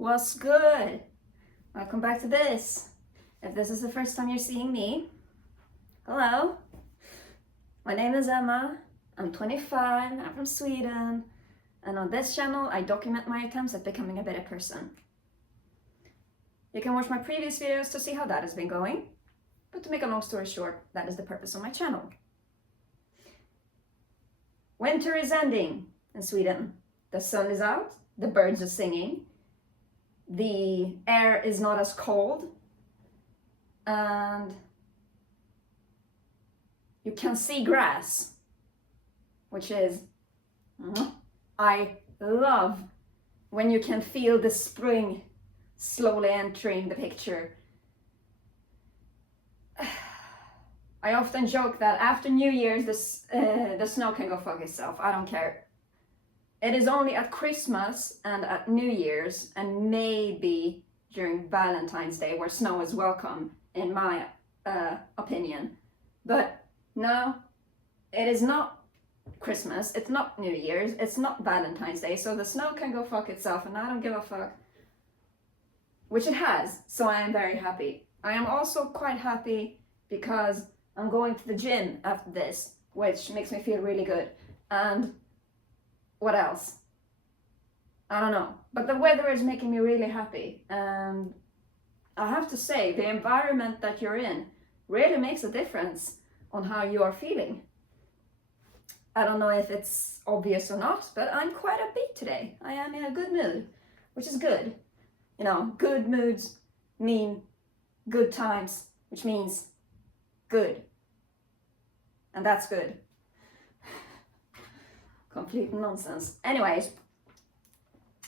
What's good? Welcome back to this. If this is the first time you're seeing me, hello. My name is Emma. I'm 25, I'm from Sweden, and on this channel I document my attempts at becoming a better person. You can watch my previous videos to see how that has been going, but to make a long story short, that is the purpose of my channel. Winter is ending in Sweden. The sun is out, the birds are singing, the air is not as cold, and you can see grass, which is, I love when you can feel the spring slowly entering the picture. I often joke that after New Year's the snow can go fuck itself. I don't care. It is only at Christmas and at New Year's and maybe during Valentine's Day where snow is welcome, in my opinion. But no, it is not Christmas, it's not New Year's, it's not Valentine's Day, so the snow can go fuck itself and I don't give a fuck. Which it has, so I am very happy. I am also quite happy because I'm going to the gym after this, which makes me feel really good. And what else? I don't know. But the weather is making me really happy. And I have to say, the environment that you're in really makes a difference on how you are feeling. I don't know if it's obvious or not, but I'm quite upbeat today. I am in a good mood, which is good. You know, good moods mean good times, which means good. And that's good. Complete nonsense. Anyways,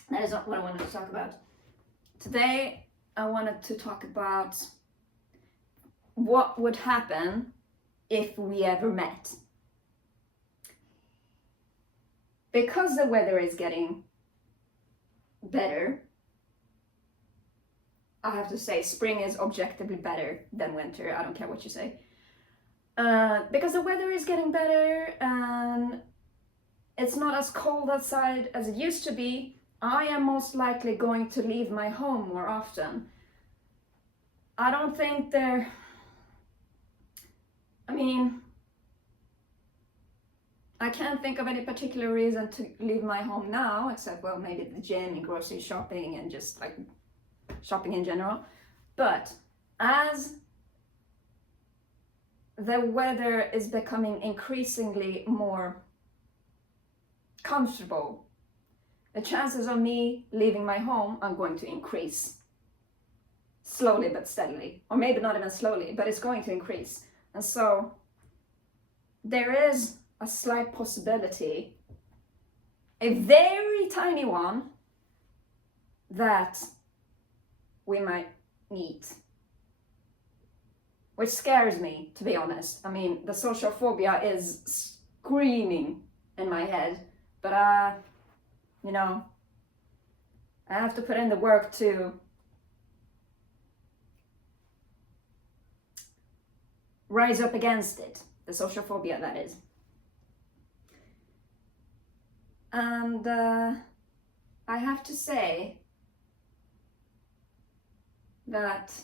that is not what I wanted to talk about. Today, I wanted to talk about what would happen if we ever met. Because the weather is getting better, I have to say spring is objectively better than winter. I don't care what you say. Because the weather is getting better and it's not as cold outside as it used to be, I am most likely going to leave my home more often. I don't think I can't think of any particular reason to leave my home now, except, well, maybe the gym and grocery shopping and just like shopping in general. But as the weather is becoming increasingly more comfortable, the chances of me leaving my home are going to increase. Slowly but steadily. Or maybe not even slowly, but it's going to increase. And so there is a slight possibility, a very tiny one, that we might meet. Which scares me, to be honest. I mean, the social phobia is screaming in my head, but you know, I have to put in the work to rise up against it, the social phobia, that is. And I have to say that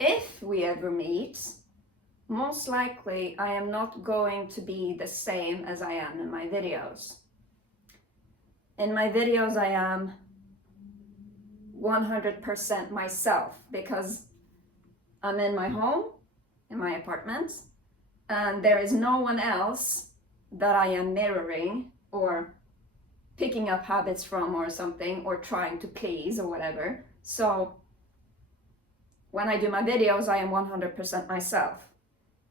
if we ever meet, most likely I am not going to be the same as I am in my videos. In my videos I am 100% myself because I'm in my home, in my apartment, and there is no one else that I am mirroring or picking up habits from or something, or trying to please or whatever. So when I do my videos, I am 100% myself.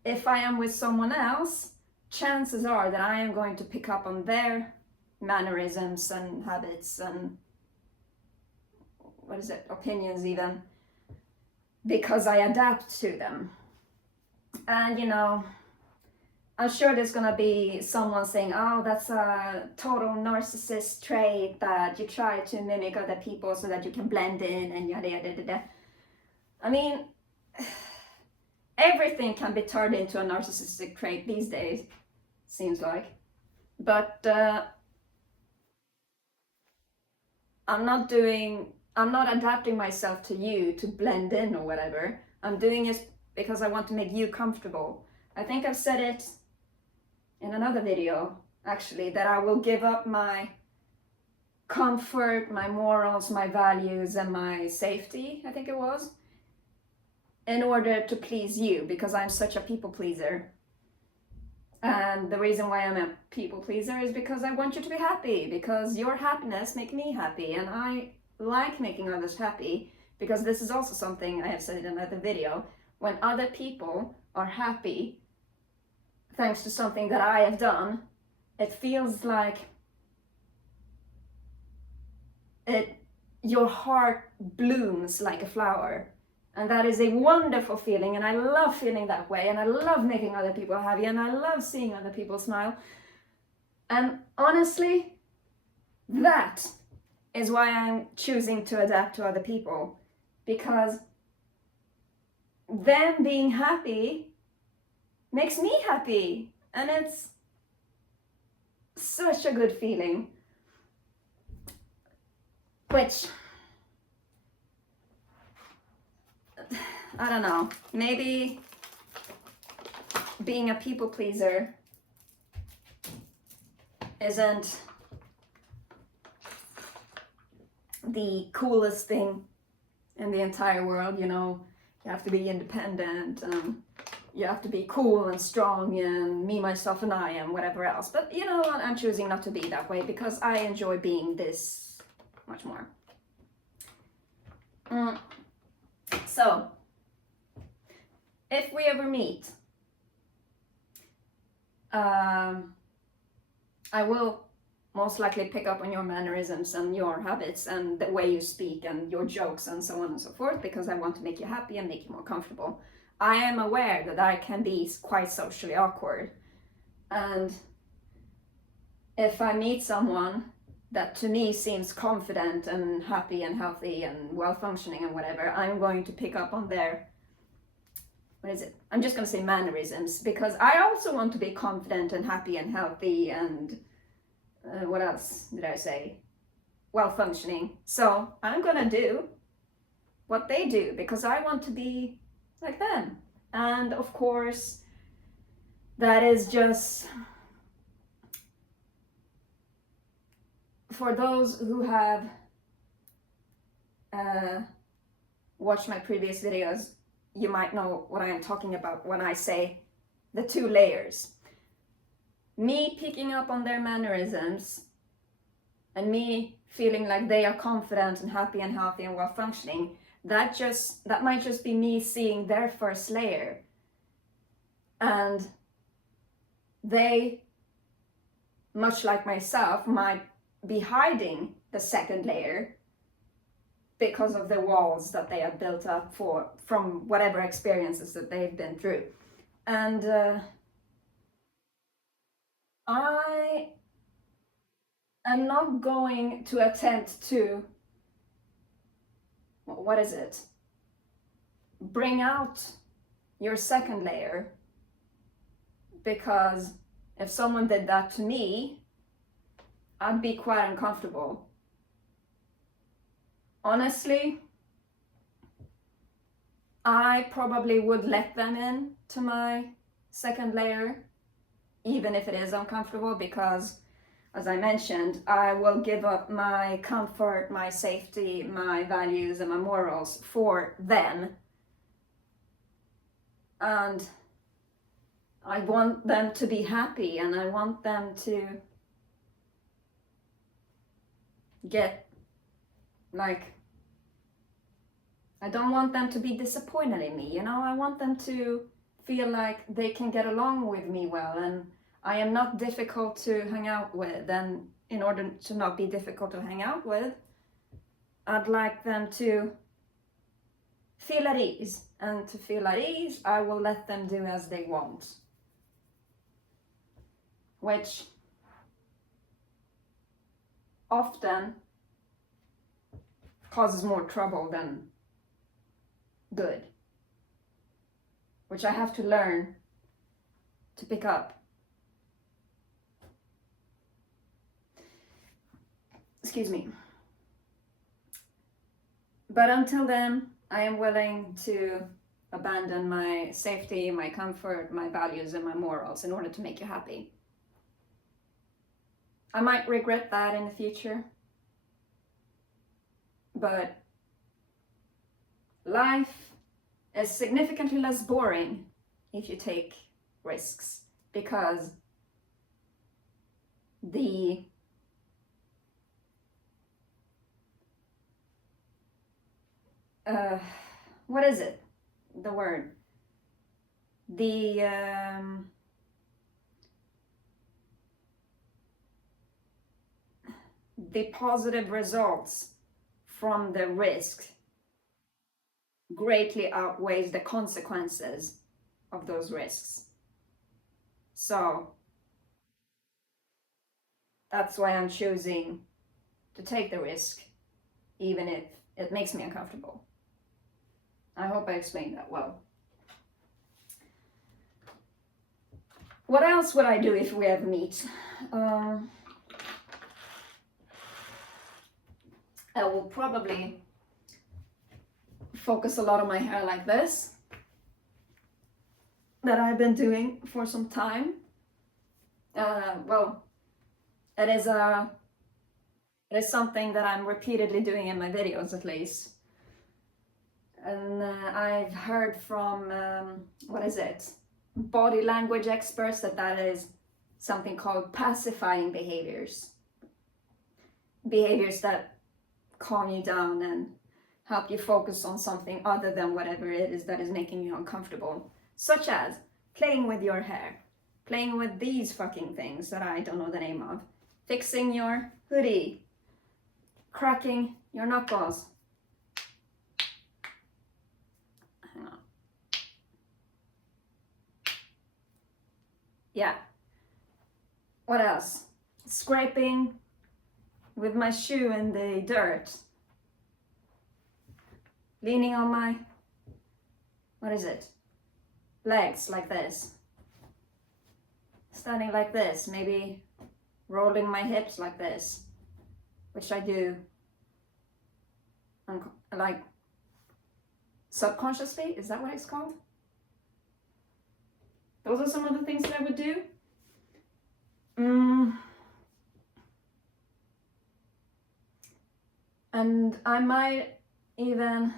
If I am with someone else, chances are that I am going to pick up on their mannerisms and habits and opinions even, because I adapt to them. And you know, I'm sure there's gonna be someone saying, oh, that's a total narcissist trait that you try to mimic other people so that you can blend in and yada yada yada. I mean, everything can be turned into a narcissistic trait these days, seems like. But I'm not adapting myself to you to blend in or whatever. I'm doing it because I want to make you comfortable. I think I've said it in another video, actually, that I will give up my comfort, my morals, my values, and my safety, I think it was, in order to please you, because I'm such a people pleaser. And the reason why I'm a people pleaser is because I want you to be happy, because your happiness makes me happy, and I like making others happy, because this is also something I have said in another video. When other people are happy, thanks to something that I have done, it feels like your heart blooms like a flower. And that is a wonderful feeling, and I love feeling that way, and I love making other people happy, and I love seeing other people smile. And honestly, that is why I'm choosing to adapt to other people, because them being happy makes me happy, and it's such a good feeling. Which, I don't know, maybe being a people pleaser isn't the coolest thing in the entire world, you know. You have to be independent, and you have to be cool and strong, and me, myself, and I, and whatever else. But you know what, I'm choosing not to be that way, because I enjoy being this much more. So, if we ever meet, I will most likely pick up on your mannerisms and your habits and the way you speak and your jokes and so on and so forth, because I want to make you happy and make you more comfortable. I am aware that I can be quite socially awkward, and if I meet someone that to me seems confident and happy and healthy and well-functioning and whatever, I'm going to pick up on their, I'm just going to say mannerisms, because I also want to be confident and happy and healthy and what else did I say? Well-functioning. So I'm going to do what they do, because I want to be like them. And of course, that is just for those who have watched my previous videos. You might know what I am talking about when I say the 2 layers. Me picking up on their mannerisms and me feeling like they are confident and happy and healthy and well functioning, that might just be me seeing their first layer, and they, much like myself, might be hiding the second layer because of the walls that they have built up from whatever experiences that they've been through. And I am not going to attempt to, bring out your second layer, because if someone did that to me, I'd be quite uncomfortable. Honestly, I probably would let them in to my second layer, even if it is uncomfortable, because, as I mentioned, I will give up my comfort, my safety, my values, and my morals for them. And I want them to be happy, and I want them to get, I don't want them to be disappointed in me, you know? I want them to feel like they can get along with me well, and I am not difficult to hang out with. And in order to not be difficult to hang out with, I'd like them to feel at ease. And to feel at ease, I will let them do as they want. Which often causes more trouble than good. Which I have to learn to pick up. Excuse me. But until then, I am willing to abandon my safety, my comfort, my values, and my morals in order to make you happy. I might regret that in the future, but life is significantly less boring if you take risks, because the what is it? The word. The positive results from the risk greatly outweighs the consequences of those risks. So that's why I'm choosing to take the risk, even if it makes me uncomfortable. I hope I explained that well. What else would I do if we ever meet? I will probably focus a lot on my hair like this, that I've been doing for some time. Well, it is something that I'm repeatedly doing in my videos, at least. And I've heard from, body language experts that is something called pacifying behaviors. Behaviors that calm you down and help you focus on something other than whatever it is that is making you uncomfortable. Such as playing with your hair, playing with these fucking things that I don't know the name of, fixing your hoodie, cracking your knuckles. Hang on. Yeah. What else? Scraping with my shoe in the dirt. Leaning on my, legs like this. Standing like this, maybe rolling my hips like this, which I do like subconsciously. Is that what it's called? Those are some of the things that I would do. And I might even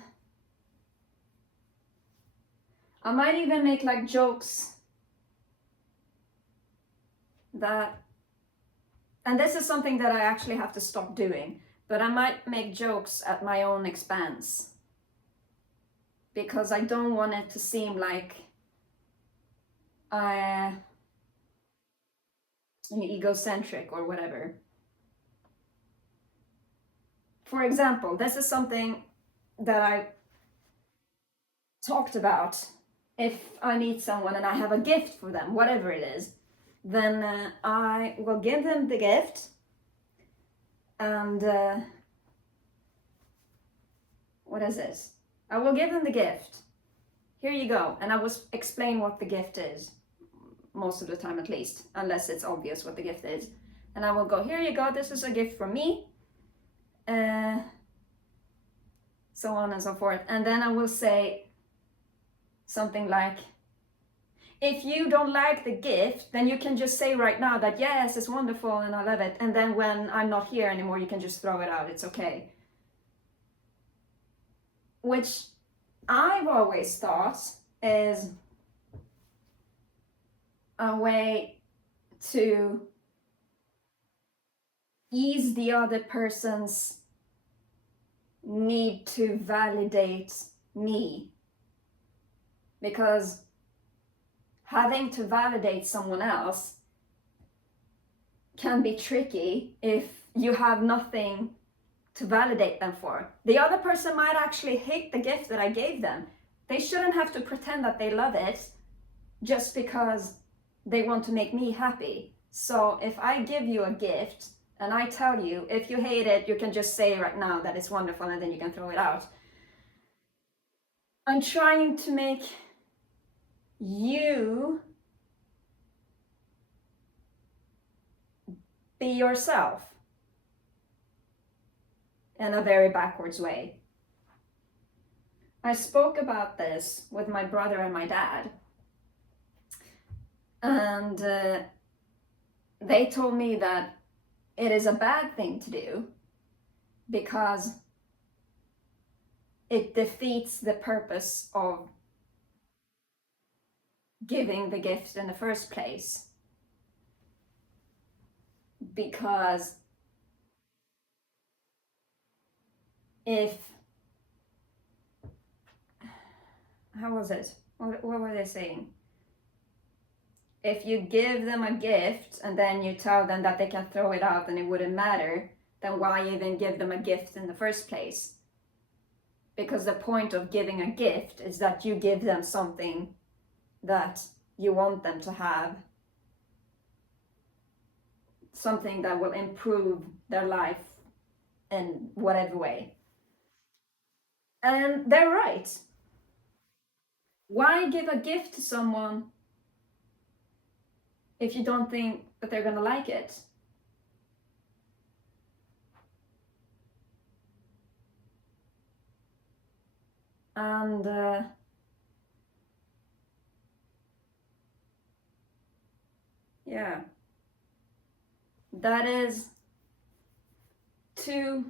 make like jokes that, and this is something that I actually have to stop doing, but I might make jokes at my own expense, because I don't want it to seem like I'm egocentric or whatever. For example, this is something that I talked about. If I meet someone and I have a gift for them, whatever it is, then I will give them the gift, and what is this? I will give them the gift. Here you go. And I will explain what the gift is, most of the time at least, unless it's obvious what the gift is. And I will go, here you go, this is a gift from me. So on and so forth. And then I will say something like, if you don't like the gift, then you can just say right now that, yes, it's wonderful and I love it. And then when I'm not here anymore, you can just throw it out. It's okay. Which I've always thought is a way to ease the other person's need to validate me. Because having to validate someone else can be tricky if you have nothing to validate them for. The other person might actually hate the gift that I gave them. They shouldn't have to pretend that they love it just because they want to make me happy. So if I give you a gift and I tell you, if you hate it, you can just say right now that it's wonderful and then you can throw it out. I'm trying to make you be yourself in a very backwards way. I spoke about this with my brother and my dad, and they told me that it is a bad thing to do because it defeats the purpose of giving the gift in the first place. Because how was it? What were they saying? If you give them a gift and then you tell them that they can throw it out and it wouldn't matter, then why even give them a gift in the first place? Because the point of giving a gift is that you give them something that you want them to have, something that will improve their life in whatever way. And they're right. Why give a gift to someone if you don't think that they're gonna like it? And yeah, that is two,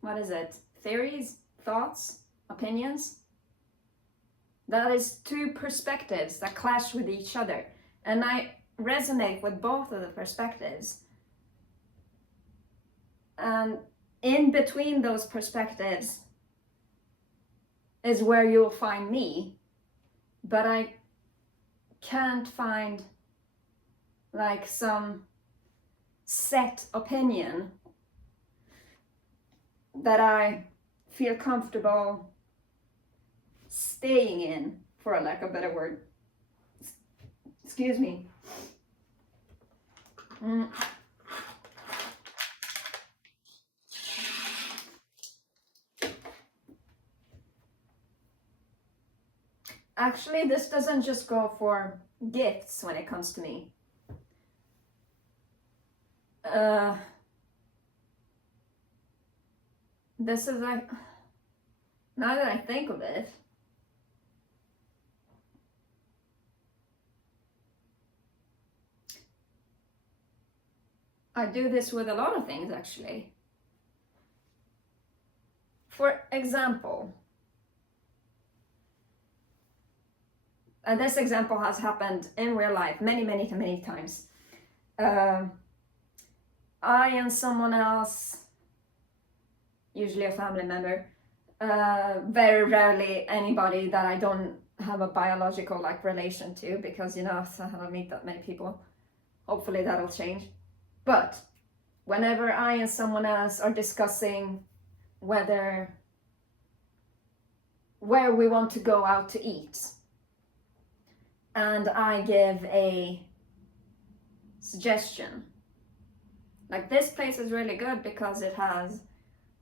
what is it? Theories, thoughts, opinions? That is two perspectives that clash with each other. And I resonate with both of the perspectives. And in between those perspectives is where you'll find me. But I can't find like some set opinion that I feel comfortable staying in, for a lack of a better word. Excuse me. Actually, this doesn't just go for gifts when it comes to me. This is like, now that I think of it, I do this with a lot of things actually. For example, and this example has happened in real life many times. I and someone else, usually a family member, very rarely anybody that I don't have a biological like relation to, because you know, I don't meet that many people. Hopefully that'll change. But whenever I and someone else are discussing where we want to go out to eat, and I give a suggestion, like this place is really good because it has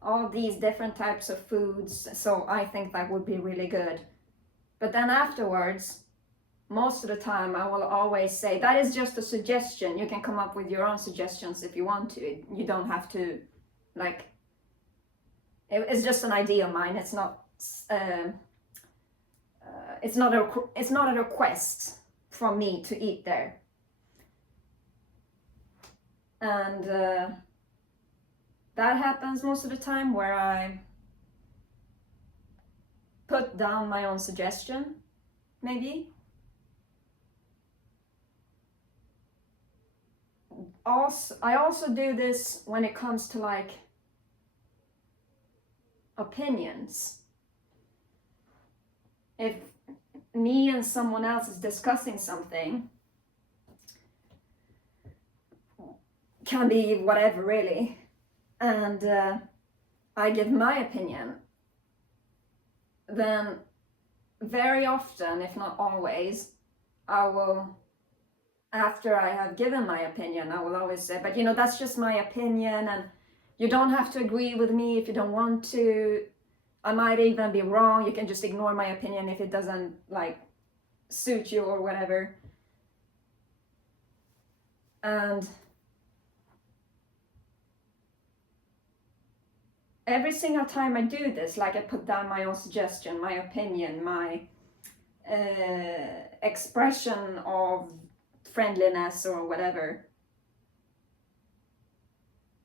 all these different types of foods, so I think that would be really good. But then afterwards, most of the time I will always say, that is just a suggestion. You can come up with your own suggestions if you want to. You don't have to, like, it's just an idea of mine. It's not a request from me to eat there. And that happens most of the time, where I put down my own suggestion, maybe. I also do this when it comes to like opinions. If me and someone else is discussing something, can be whatever really, and I give my opinion, then very often, if not always, I will, after I have given my opinion, I will always say, but you know, that's just my opinion, and you don't have to agree with me if you don't want to. I might even be wrong. You can just ignore my opinion if it doesn't like suit you or whatever. And every single time I do this, like I put down my own suggestion, my opinion, my expression of friendliness or whatever,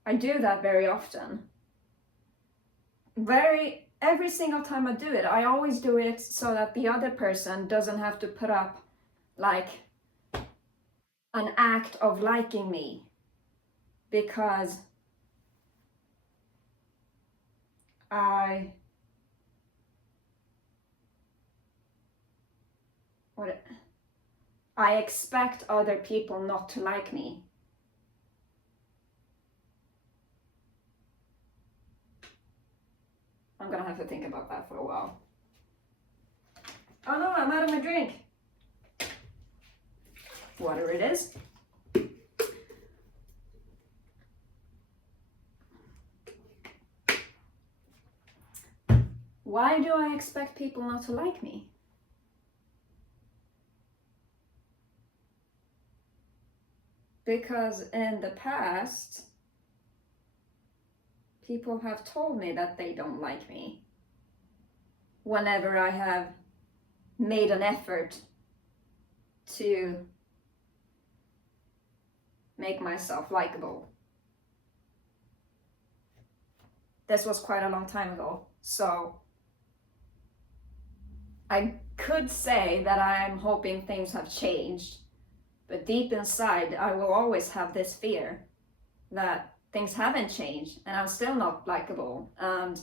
I do that very often. Every single time I do it, I always do it so that the other person doesn't have to put up like an act of liking me, because I expect other people not to like me. I'm gonna have to think about that for a while. Oh no, I'm out of my drink. Water it is. Why do I expect people not to like me? Because in the past, people have told me that they don't like me whenever I have made an effort to make myself likable. This was quite a long time ago, so I could say that I'm hoping things have changed, but deep inside I will always have this fear that things haven't changed and I'm still not likable and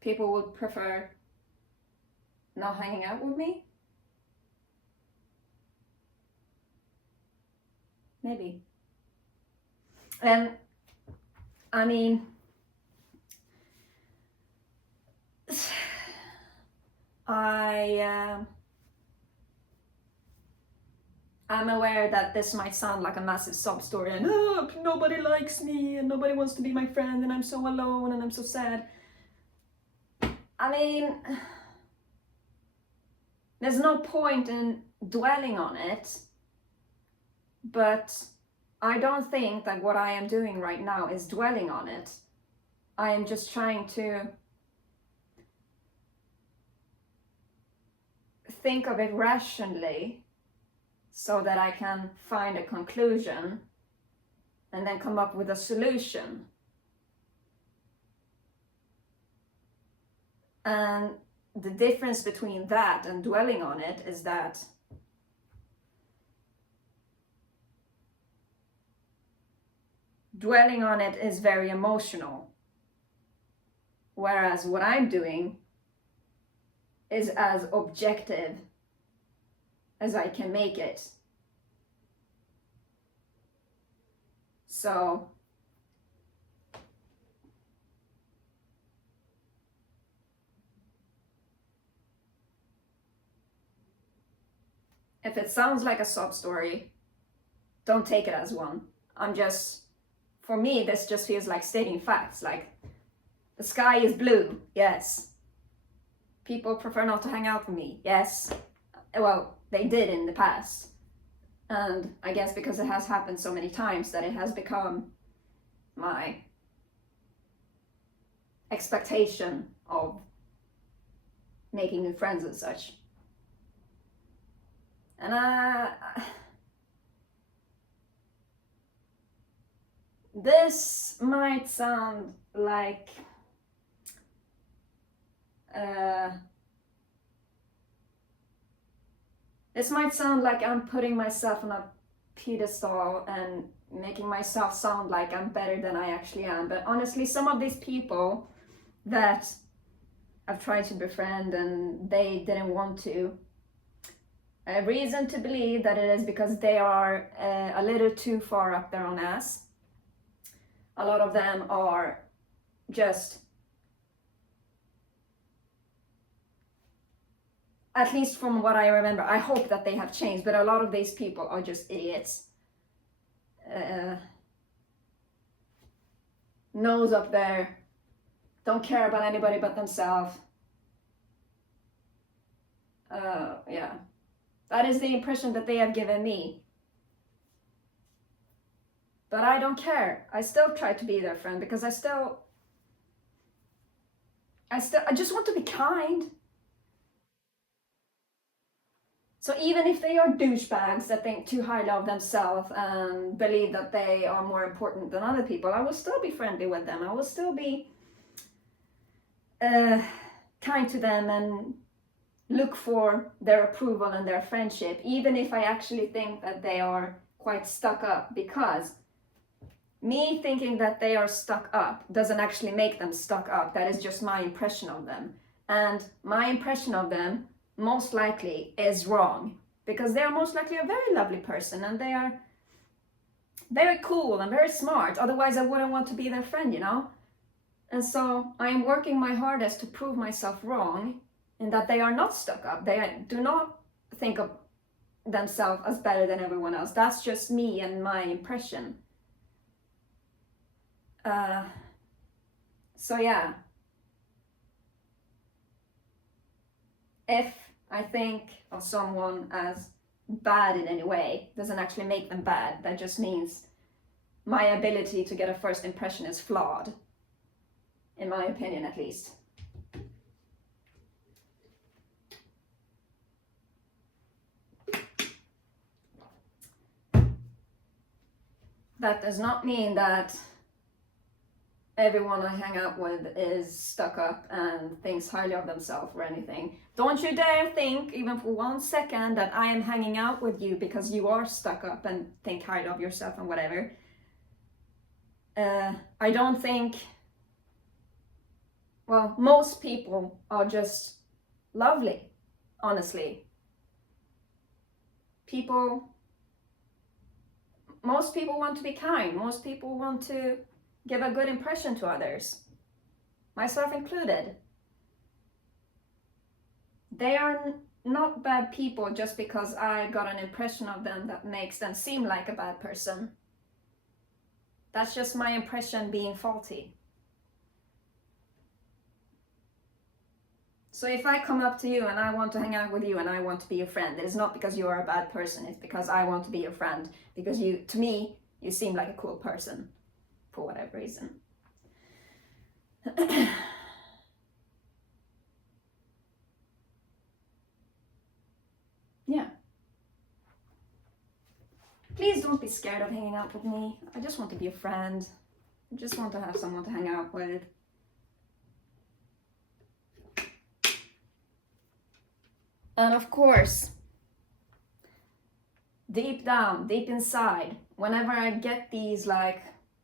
people would prefer not hanging out with me. Maybe. And I mean, I'm aware that this might sound like a massive sob story and nobody likes me and nobody wants to be my friend and I'm so alone and I'm so sad. I mean, there's no point in dwelling on it, but I don't think that what I am doing right now is dwelling on it. I am just trying to think of it rationally so that I can find a conclusion and then come up with a solution. And the difference between that and dwelling on it is that dwelling on it is very emotional, whereas what I'm doing is as objective as I can make it. So if it sounds like a sob story, don't take it as one. For me, this just feels like stating facts. Like, the sky is blue, yes. People prefer not to hang out with me, yes. Well, they did in the past. And I guess because it has happened so many times that it has become my expectation of making new friends and such. And this might sound like I'm putting myself on a pedestal and making myself sound like I'm better than I actually am. But honestly, some of these people that I've tried to befriend and they didn't want to, I have reason to believe that it is because they are a little too far up their own ass. A lot of them are just, at least from what I remember, I hope that they have changed, but a lot of these people are just idiots. Nose up there, don't care about anybody but themselves. Yeah, that is the impression that they have given me. But I don't care. I still try to be their friend because I still I just want to be kind. So even if they are douchebags that think too highly of themselves and believe that they are more important than other people, I will still be friendly with them. I will still be kind to them and look for their approval and their friendship, even if I actually think that they are quite stuck up, because me thinking that they are stuck up doesn't actually make them stuck up. That is just my impression of them. And my impression of them most likely is wrong, because they are most likely a very lovely person and they are very cool and very smart. Otherwise, I wouldn't want to be their friend, you know? And so I am working my hardest to prove myself wrong, in that they are not stuck up. They do not think of themselves as better than everyone else. That's just me and my impression. So yeah, if I think of someone as bad in any way, doesn't actually make them bad. That just means my ability to get a first impression is flawed, in my opinion at least. That does not mean that everyone I hang out with is stuck up and thinks highly of themselves or anything. Don't you dare think, even for 1 second, that I am hanging out with you because you are stuck up and think highly of yourself and whatever. I don't think, well, most people are just lovely, honestly. Most people want to be kind. Most people want to give a good impression to others, myself included. They are not bad people just because I got an impression of them that makes them seem like a bad person. That's just my impression being faulty. So if I come up to you and I want to hang out with you and I want to be your friend, it is not because you are a bad person, it's because I want to be your friend. Because to me, you seem like a cool person, for whatever reason. Yeah. Please don't be scared of hanging out with me. I just want to be a friend. I just want to have someone to hang out with. And of course, deep down, deep inside, whenever I get these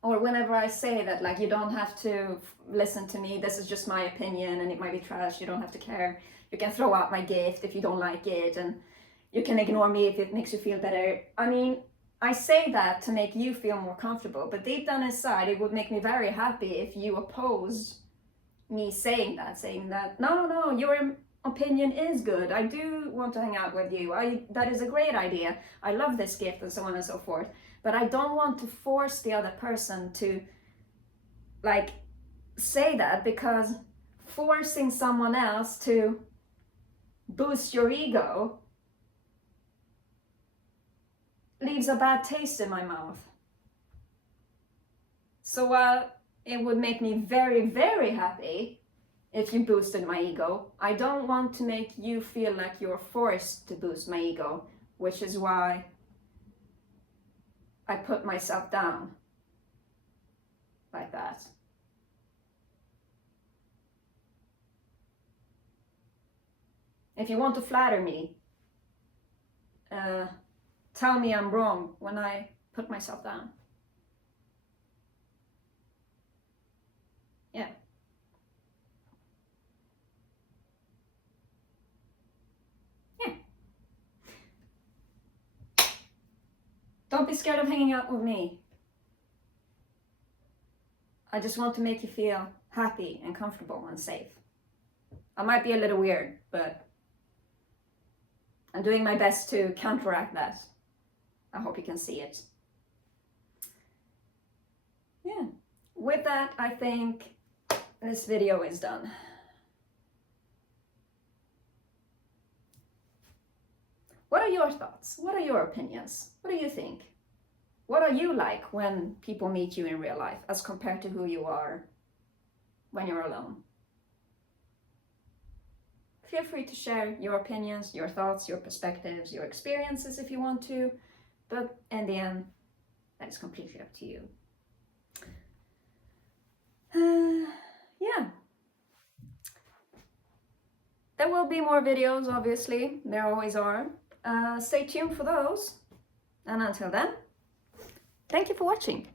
or whenever I say that you don't have to listen to me, this is just my opinion and it might be trash, you don't have to care, you can throw out my gift if you don't like it, and you can ignore me if it makes you feel better. I mean, I say that to make you feel more comfortable, but deep down inside it would make me very happy if you opposed me saying that no, your opinion is good, I do want to hang out with you, that is a great idea, I love this gift, and so on and so forth. But I don't want to force the other person to say that, because forcing someone else to boost your ego leaves a bad taste in my mouth. So while it would make me very, very happy if you boosted my ego, I don't want to make you feel like you're forced to boost my ego, which is why I put myself down like that. If you want to flatter me, tell me I'm wrong when I put myself down. Yeah. Yeah. Don't be scared of hanging out with me. I just want to make you feel happy and comfortable and safe. I might be a little weird, but I'm doing my best to counteract that. I hope you can see it. Yeah. With that, I think this video is done. What are your thoughts? What are your opinions? What do you think? What are you like when people meet you in real life as compared to who you are when you're alone? feel free to share your opinions, your thoughts, your perspectives, your experiences if you want to. But in the end, that is completely up to you. Yeah. There will be more videos, obviously. There always are. Stay tuned for those. And until then, thank you for watching.